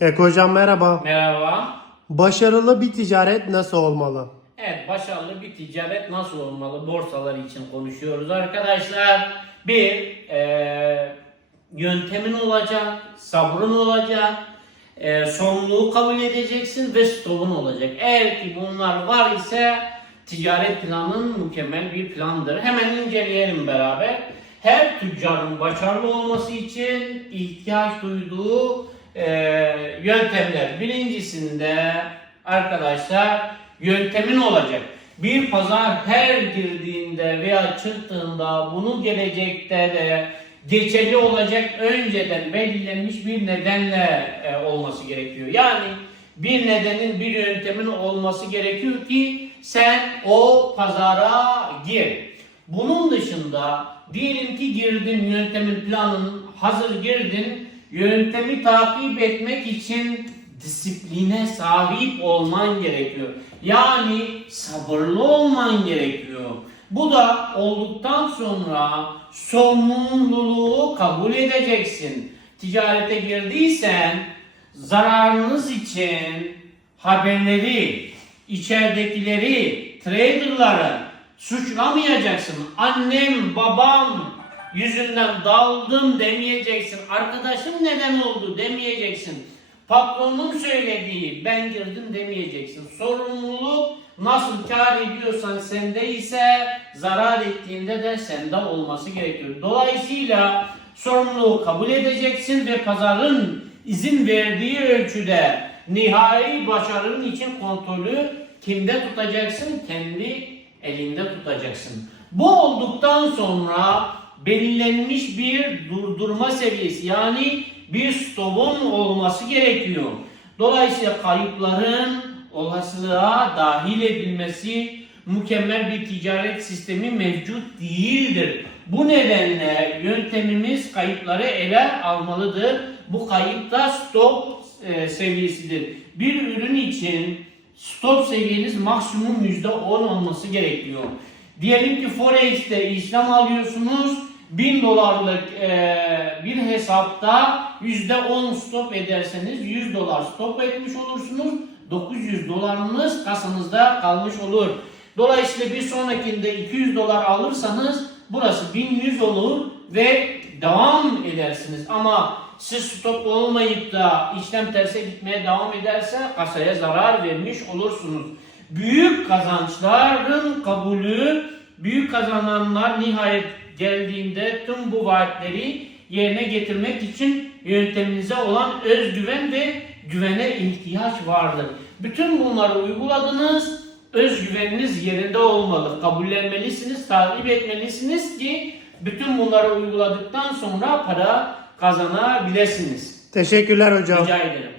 Eko hocam merhaba. Merhaba. Başarılı bir ticaret nasıl olmalı? Evet, başarılı bir ticaret nasıl olmalı? Borsalar için konuşuyoruz arkadaşlar. Bir, eee, yöntemin olacak, sabrın olacak, eee sorumluluğu kabul edeceksin ve stopun olacak. Eğer ki bunlar var ise ticaret planın mükemmel bir plandır. Hemen inceleyelim beraber. Her tüccarın başarılı olması için ihtiyaç duyduğu eee, yöntemler. Birincisinde arkadaşlar yöntemin olacak. Bir pazar her girdiğinde veya çıktığında bunu gelecekte de geçerli olacak önceden belirlenmiş bir nedenle e, olması gerekiyor. Yani bir nedenin bir yöntemin olması gerekiyor ki sen o pazara gir. Bunun dışında diyelim ki girdin yöntemin planın hazır girdin yöntemi takip etmek için disipline sahip olman gerekiyor. Yani sabırlı olman gerekiyor. Bu da olduktan sonra sorumluluğu kabul edeceksin. Ticarete girdiysen zararınız için haberleri, içeridekileri, traderları suçlamayacaksın. Annem, babam yüzünden daldım demeyeceksin. Arkadaşım neden oldu demeyeceksin. Patronun söylediği ben girdim demeyeceksin. Sorumluluk nasıl kar ediyorsan sende ise zarar ettiğinde de sende olması gerekiyor. Dolayısıyla sorumluluğu kabul edeceksin ve pazarın izin verdiği ölçüde nihai başarının için kontrolü kimde tutacaksın? Kendi elinde tutacaksın. Bu olduktan sonra belirlenmiş bir durdurma seviyesi yani bir stopun olması gerekiyor. Dolayısıyla kayıpların olasılığa dahil edilmesi mükemmel bir ticaret sistemi mevcut değildir. Bu nedenle yöntemimiz kayıpları ele almalıdır. Bu kayıp da stop e, seviyesidir. Bir ürün için stop seviyeniz maksimum %10 olması gerekiyor. Diyelim ki Forex'te işlem alıyorsunuz. 1000 dolarlık e, bir hesapta %10 stop ederseniz 100 dolar stop etmiş olursunuz. 900 dolarınız kasanızda kalmış olur. Dolayısıyla bir sonrakinde 200 dolar alırsanız burası 1100 olur ve devam edersiniz. Ama siz stop olmayıp da işlem terse gitmeye devam ederse kasaya zarar vermiş olursunuz. Büyük kazançların kabulü, büyük kazananlar nihayet geldiğinde tüm bu vaatleri yerine getirmek için yönteminize olan özgüven ve güvene ihtiyaç vardır. Bütün bunları uyguladınız, özgüveniniz yerinde olmalı. Kabullenmelisiniz, takip etmelisiniz ki bütün bunları uyguladıktan sonra para kazanabilirsiniz. Teşekkürler hocam. Rica ederim.